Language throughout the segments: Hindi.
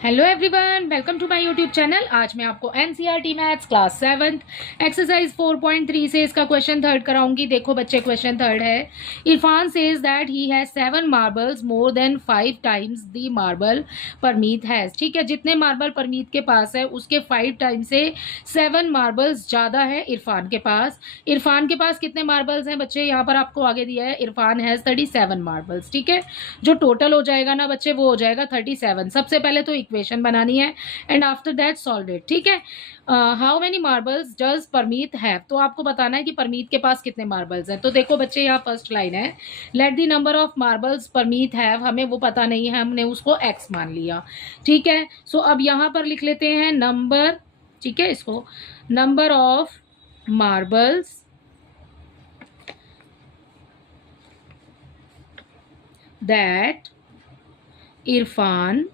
Hello everyone, welcome to my YouTube channel. आज मैं आपको NCERT maths class 7th exercise 4.3 से इसका क्वेश्चन थर्ड कराऊंगी। देखो बच्चे, क्वेश्चन थर्ड है, Irfan says that he has 7 marbles more than 5 times the marble Parmeet has. ठीक है, जितने मार्बल परमीत के पास है उसके 5 टाइम से 7 मार्बल्स ज़्यादा है इरफान के पास। इरफान के पास कितने मार्बल्स हैं बच्चे, यहाँ पर आपको आगे दिया है इरफान हैज़ 37 मार्बल्स। ठीक है, जो टोटल हो जाएगा ना बच्चे वो हो जाएगा 37। सबसे पहले तो इक्वेशन बनानी है and after that solve it. ठीक है, how many marbles does Parmeet have, तो आपको बताना है कि परमीत के पास कितने मार्बल्स हैं। तो देखो बच्चे, यहाँ फर्स्ट लाइन है, let the number of marbles Parmeet have, हमें वो पता नहीं है, हमने उसको x मान लिया। ठीक है, सो अब यहाँ पर लिख लेते हैं नंबर। ठीक है, इसको number of marbles that Irfan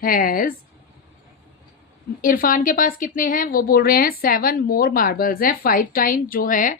has, Irfan के पास कितने हैं वो बोल रहे हैं 7 मोर मार्बल्स हैं, 5 टाइम जो है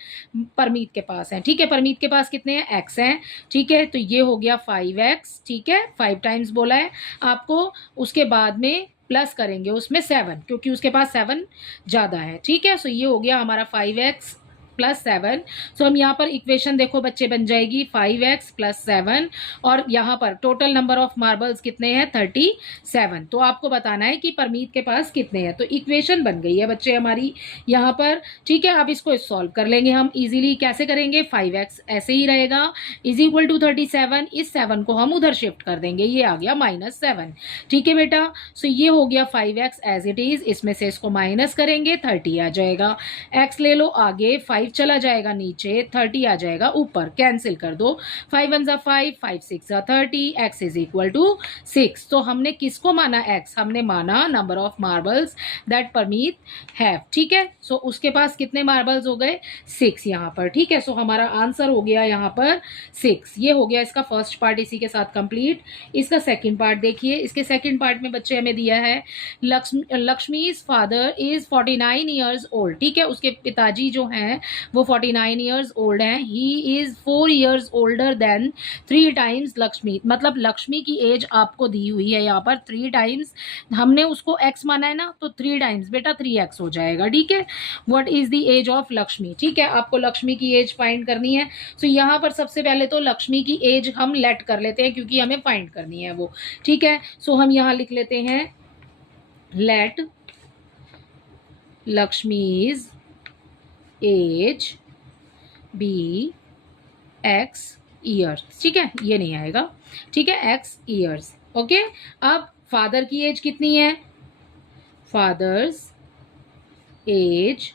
परमीत के पास है। ठीक है, परमीत के पास कितने हैं, x हैं। ठीक है, तो ये हो गया 5x। ठीक है, 5 टाइम्स बोला है आपको, उसके बाद में प्लस करेंगे उसमें 7 क्योंकि उसके पास 7 ज़्यादा है। ठीक है, सो ये हो गया हमारा 5x प्लस 7। सो हम यहाँ पर इक्वेशन देखो बच्चे बन जाएगी 5x प्लस 7, और यहाँ पर टोटल नंबर ऑफ मार्बल्स कितने हैं 37। तो आपको बताना है कि परमीत के पास कितने हैं। तो इक्वेशन बन गई है बच्चे हमारी यहाँ पर। ठीक है, अब इसको सॉल्व कर लेंगे हम इजीली। कैसे करेंगे, 5x ऐसे ही रहेगा इज इक्वल टू 37, इस 7 को हम उधर शिफ्ट कर देंगे, ये आ गया -7। ठीक है बेटा, सो ये हो गया 5x एज इट इज, इसमें से इसको माइनस करेंगे 30 आ जाएगा। x ले लो आगे, 5 चला जाएगा नीचे, 30 आ जाएगा ऊपर, कैंसिल कर दो। 5 1 5, 5 6 30, x इज इक्वल टू 6। तो हमने किसको माना x, हमने माना number of marbles that Parmeet have. ठीक है, सो उसके पास कितने मार्बल्स हो गए 6 यहाँ पर। ठीक है, सो हमारा आंसर हो गया यहाँ पर 6। ये हो गया इसका फर्स्ट पार्ट, इसी के साथ कंप्लीट। इसका सेकंड पार्ट देखिए, इसके सेकंड पार्ट में बच्चे हमें दिया है Lakshmi's father is 49 years old. ठीक है, उसके पिताजी जो हैं वो 49 ईयर्स ओल्ड हैं। He is 4 years older than 3 times Lakshmi, मतलब लक्ष्मी की एज आपको दी हुई है यहाँ पर 3 टाइम्स, हमने उसको x माना है ना, तो 3 टाइम्स बेटा 3x हो जाएगा। ठीक है, what is the age of Lakshmi. ठीक है, आपको लक्ष्मी की एज फाइंड करनी है। सो यहाँ पर सबसे पहले तो लक्ष्मी की एज हम लेट कर लेते हैं क्योंकि हमें फाइंड करनी है वो। ठीक है, सो हम यहाँ लिख लेते हैं let Lakshmi's age be x years. ठीक है, ये नहीं आएगा। ठीक है, x ईयर्स। ओके, अब फादर की एज कितनी है, father's age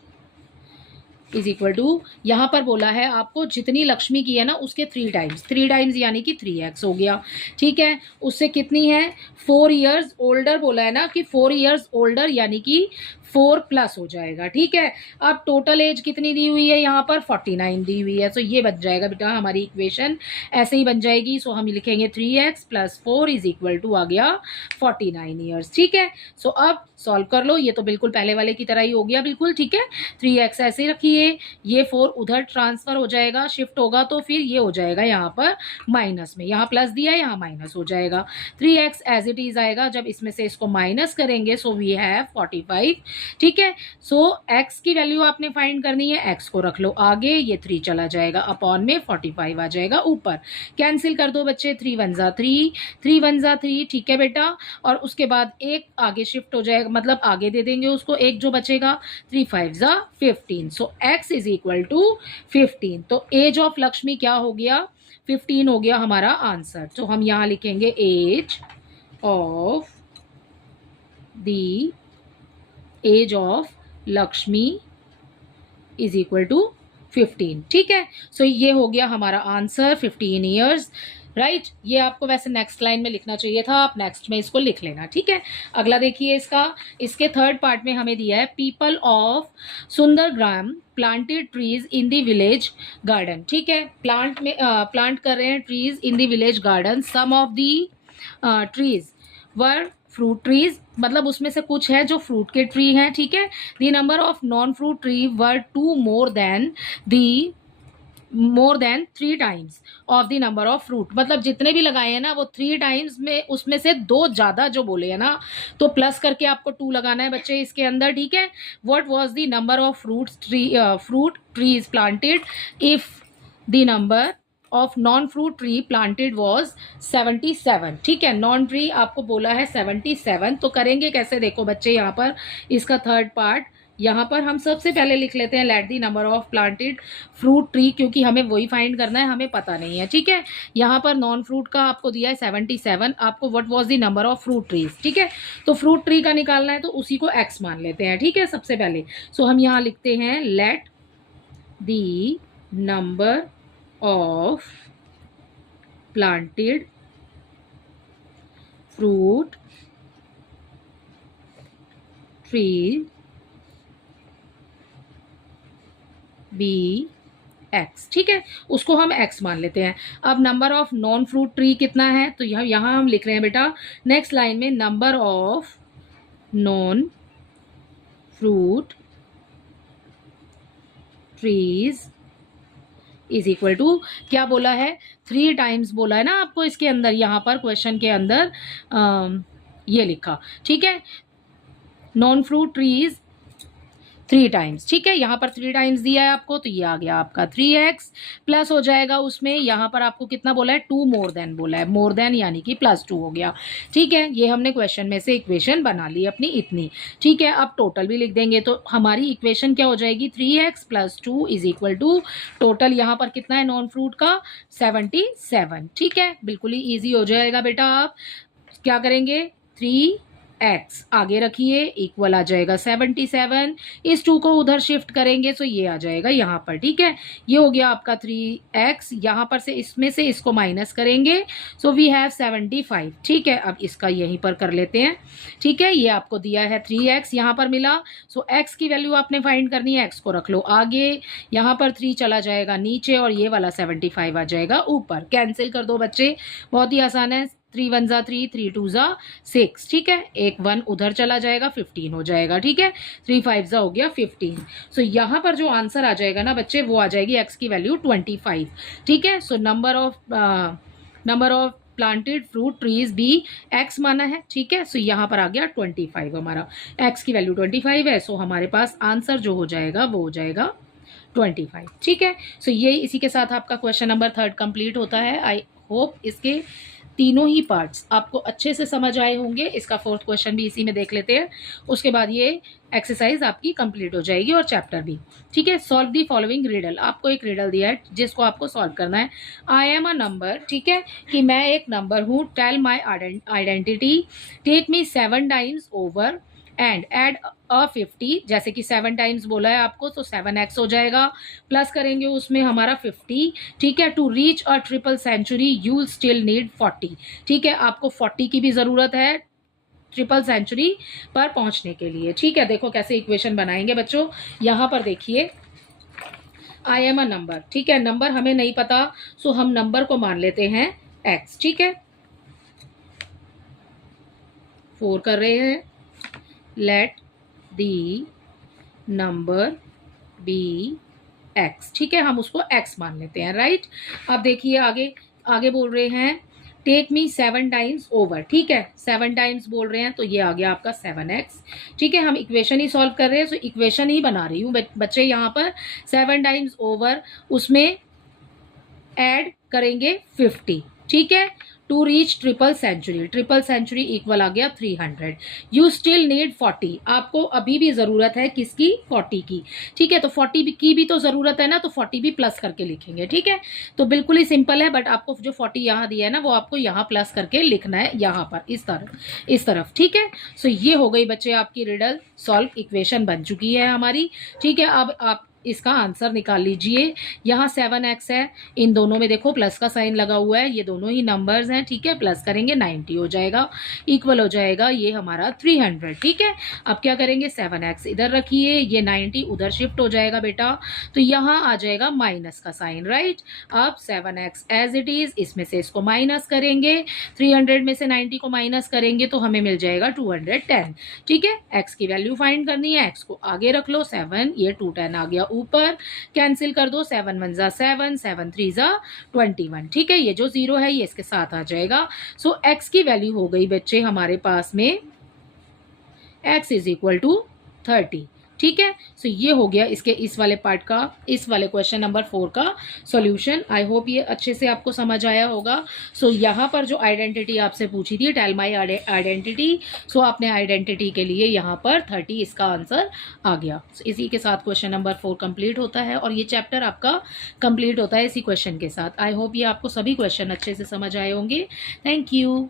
is equal to, यहाँ पर बोला है आपको जितनी लक्ष्मी की है ना उसके 3 टाइम्स, 3 टाइम्स यानी कि 3x हो गया। ठीक है, उससे कितनी है 4 ईयर्स ओल्डर बोला है ना, कि 4 ईयर्स ओल्डर यानी कि 4 प्लस हो जाएगा। ठीक है, अब टोटल एज कितनी दी हुई है यहाँ पर 49 दी हुई है। सो ये बन जाएगा बेटा हमारी इक्वेशन, ऐसे ही बन जाएगी। सो हम लिखेंगे 3x plus 4 is equal to आ गया 49 ईयर्स। ठीक है, सो अब सॉल्व कर लो, ये तो बिल्कुल पहले वाले की तरह ही हो गया बिल्कुल। ठीक है, 3x ऐसे ही रखिए, ये 4 उधर ट्रांसफर हो जाएगा, शिफ्ट होगा, तो फिर ये हो जाएगा यहाँ पर माइनस में, यहाँ प्लस दिया है यहाँ माइनस हो जाएगा। 3x एज इट इज आएगा, जब इसमें से इसको माइनस करेंगे सो वी हैव 45। ठीक है, सो x की वैल्यू आपने फाइंड करनी है, x को रख लो आगे, ये 3 चला जाएगा, अपॉन में 45 आ जाएगा ऊपर, कैंसिल कर दो बच्चे, 3 1 3, 3 1 3। ठीक है बेटा, और उसके बाद एक आगे शिफ्ट हो जाएगा, मतलब आगे दे देंगे उसको, एक जो बचेगा, 3 5 15। सो x इज इक्वल टू 15। तो एज ऑफ लक्ष्मी क्या हो गया 15 हो गया हमारा आंसर। तो हम यहाँ लिखेंगे age of the age of Lakshmi is equal to 15। ठीक है, सो ये हो गया हमारा आंसर 15 ईयर्स। राइट, ये आपको वैसे नेक्स्ट लाइन में लिखना चाहिए था, आप नेक्स्ट में इसको लिख लेना। ठीक है, अगला देखिए इसका, इसके थर्ड पार्ट में हमें दिया है people of Sundargram planted trees in the village garden. ठीक है, प्लांट कर रहे हैं trees in the village garden, some of the trees were fruit trees, मतलब उसमें से कुछ है जो फ्रूट के ट्री हैं। ठीक है, the number of non fruit tree were 2 more than the more than 3 times of the number of fruit, मतलब जितने भी लगाए हैं ना वो 3 टाइम्स में, उसमें से 2 ज़्यादा जो बोले हैं ना, तो प्लस करके आपको 2 लगाना है बच्चे इसके अंदर, ठीक है। What was the number of fruit trees planted if the number of non fruit tree planted was 77, ठीक है। नॉन ट्री आपको बोला है 77, तो करेंगे कैसे, देखो बच्चे यहाँ पर इसका थर्ड पार्ट, यहाँ पर हम सबसे पहले लिख लेते हैं let the number of planted fruit tree, क्योंकि हमें वही फाइंड करना है, हमें पता नहीं है, ठीक है। यहाँ पर नॉन फ्रूट का आपको दिया है 77, आपको what was the number of fruit trees, ठीक है। तो फ्रूट ट्री का निकालना है तो उसी को x मान लेते हैं, ठीक है, सबसे पहले। सो हम यहाँ लिखते हैं let the number of planted fruit tree be x, ठीक है, उसको हम x मान लेते हैं। अब number of non fruit tree कितना है, तो यहाँ हम लिख रहे हैं बेटा नेक्स्ट लाइन में number of non fruit trees is equal to, क्या बोला है, 3 टाइम्स बोला है ना आपको इसके अंदर, यहाँ पर क्वेश्चन के अंदर ये लिखा, ठीक है, नॉन फ्रूट ट्रीज 3 टाइम्स, ठीक है। यहाँ पर 3 टाइम्स दिया है आपको, तो ये आ गया आपका 3x, प्लस हो जाएगा उसमें, यहाँ पर आपको कितना बोला है, 2 मोर देन बोला है, मोर देन यानी कि +2 हो गया, ठीक है। ये हमने क्वेश्चन में से इक्वेशन बना ली अपनी इतनी, ठीक है। अब टोटल भी लिख देंगे, तो हमारी इक्वेशन क्या हो जाएगी, 3x + 2 is equal to, total यहाँ पर कितना है नॉन फ्रूट का 77, ठीक है। बिल्कुल ही ईजी हो जाएगा बेटा। आप क्या करेंगे, 3x आगे रखिए, इक्वल आ जाएगा 77, इस 2 को उधर शिफ्ट करेंगे तो ये आ जाएगा यहाँ पर, ठीक है। ये हो गया आपका 3x, यहाँ पर से इसमें से इसको माइनस करेंगे, सो वी हैव 75, ठीक है। अब इसका यहीं पर कर लेते हैं, ठीक है। ये आपको दिया है 3x यहाँ पर मिला, सो x की वैल्यू आपने फाइंड करनी है, x को रख लो आगे, यहाँ पर 3 चला जाएगा नीचे और ये वाला 75 आ जाएगा ऊपर। कैंसिल कर दो बच्चे, बहुत ही आसान है, 3 1 ज़ा 3, 3 2 ज़ा 6, ठीक है। एक 1 उधर चला जाएगा, 15 हो जाएगा, ठीक है। 3 5 ज़ा हो गया 15। सो यहाँ पर जो आंसर आ जाएगा ना बच्चे, वो आ जाएगी x की वैल्यू 25, ठीक है। So number of planted fruit trees भी x माना है, ठीक है। सो यहाँ पर आ गया 25, हमारा x की वैल्यू 25 है, सो हमारे पास आंसर जो हो जाएगा वो हो जाएगा 25, ठीक है। सो ये इसी के साथ आपका क्वेश्चन नंबर 3 कंप्लीट होता है। आई होप इसके तीनों ही पार्ट्स आपको अच्छे से समझ आए होंगे। इसका 4th क्वेश्चन भी इसी में देख लेते हैं, उसके बाद ये एक्सरसाइज आपकी कंप्लीट हो जाएगी और चैप्टर भी, ठीक है। सॉल्व दी फॉलोइंग रिडल, आपको एक रिडल दिया है जिसको आपको सॉल्व करना है। आई एम अ नंबर, ठीक है, कि मैं एक नंबर हूँ, tell my identity, take me 7 times over and add a 50, जैसे कि 7 टाइम्स बोला है आपको, तो 7x हो जाएगा, प्लस करेंगे उसमें हमारा 50, ठीक है। To reach a triple century you still need 40, ठीक है, आपको 40 की भी ज़रूरत है ट्रिपल सेंचुरी पर पहुंचने के लिए, ठीक है। देखो कैसे इक्वेशन बनाएंगे बच्चों, यहाँ पर देखिए आई एम अ नंबर, ठीक है, नंबर हमें नहीं पता, सो हम नंबर को मान लेते हैं x, ठीक है। 4 कर रहे हैं, let the number be x, ठीक है, हम उसको x मान लेते हैं, राइट। अब देखिए आगे आगे बोल रहे हैं टेक मी 7 टाइम्स ओवर, ठीक है, 7 टाइम्स बोल रहे हैं, तो ये आ गया आपका 7x, ठीक है। हम इक्वेशन ही सॉल्व कर रहे हैं, तो इक्वेशन ही बना रही हूँ बच्चे, यहाँ पर 7 टाइम्स ओवर, उसमें ऐड करेंगे 50, ठीक है। To reach triple century equal आ गया 300, यू स्टिल नीड 40, आपको अभी भी ज़रूरत है किसकी, 40 की, ठीक है। तो 40 की भी तो ज़रूरत है ना, तो 40 भी प्लस करके लिखेंगे, ठीक है। तो बिल्कुल ही सिंपल है, बट आपको जो 40 यहाँ दिया है ना, वो आपको यहाँ प्लस करके लिखना है, यहाँ पर इस तरफ, ठीक है। सो ये हो गई बच्चे आपकी रिडल सॉल्व, इक्वेशन बन चुकी है हमारी, ठीक है। अब आप इसका आंसर निकाल लीजिए, यहाँ 7x है, इन दोनों में देखो प्लस का साइन लगा हुआ है, ये दोनों ही नंबर्स हैं, ठीक है। प्लस करेंगे 90 हो जाएगा, इक्वल हो जाएगा ये हमारा 300, ठीक है। अब क्या करेंगे, 7x इधर रखिए, ये 90 उधर शिफ्ट हो जाएगा बेटा, तो यहाँ आ जाएगा माइनस का साइन, राइट। अब 7x एज इट इज, इसमें से इसको माइनस करेंगे, 300 में से 90 को माइनस करेंगे तो हमें मिल जाएगा 210, ठीक है। x की वैल्यू फाइंड करनी है, x को आगे रख लो 7, ये 210 आ गया ऊपर कैंसिल कर दो, 7 1 ज़ा 7, 7 3 ज़ा 21, ठीक है। ये जो 0 है ये इसके साथ आ जाएगा। सो x की वैल्यू हो गई बच्चे हमारे पास में x इज इक्वल टू 30, ठीक है। सो ये हो गया इसके इस वाले पार्ट का, इस वाले क्वेश्चन नंबर 4 का सॉल्यूशन। आई होप ये अच्छे से आपको समझ आया होगा। सो यहाँ पर जो आइडेंटिटी आपसे पूछी थी, टेल माई आइडेंटिटी, सो आपने आइडेंटिटी के लिए यहाँ पर 30 इसका आंसर आ गया। इसी के साथ क्वेश्चन नंबर 4 कंप्लीट होता है और ये चैप्टर आपका कंप्लीट होता है इसी क्वेश्चन के साथ। आई होप ये आपको सभी क्वेश्चन अच्छे से समझ आए होंगे। Thank you.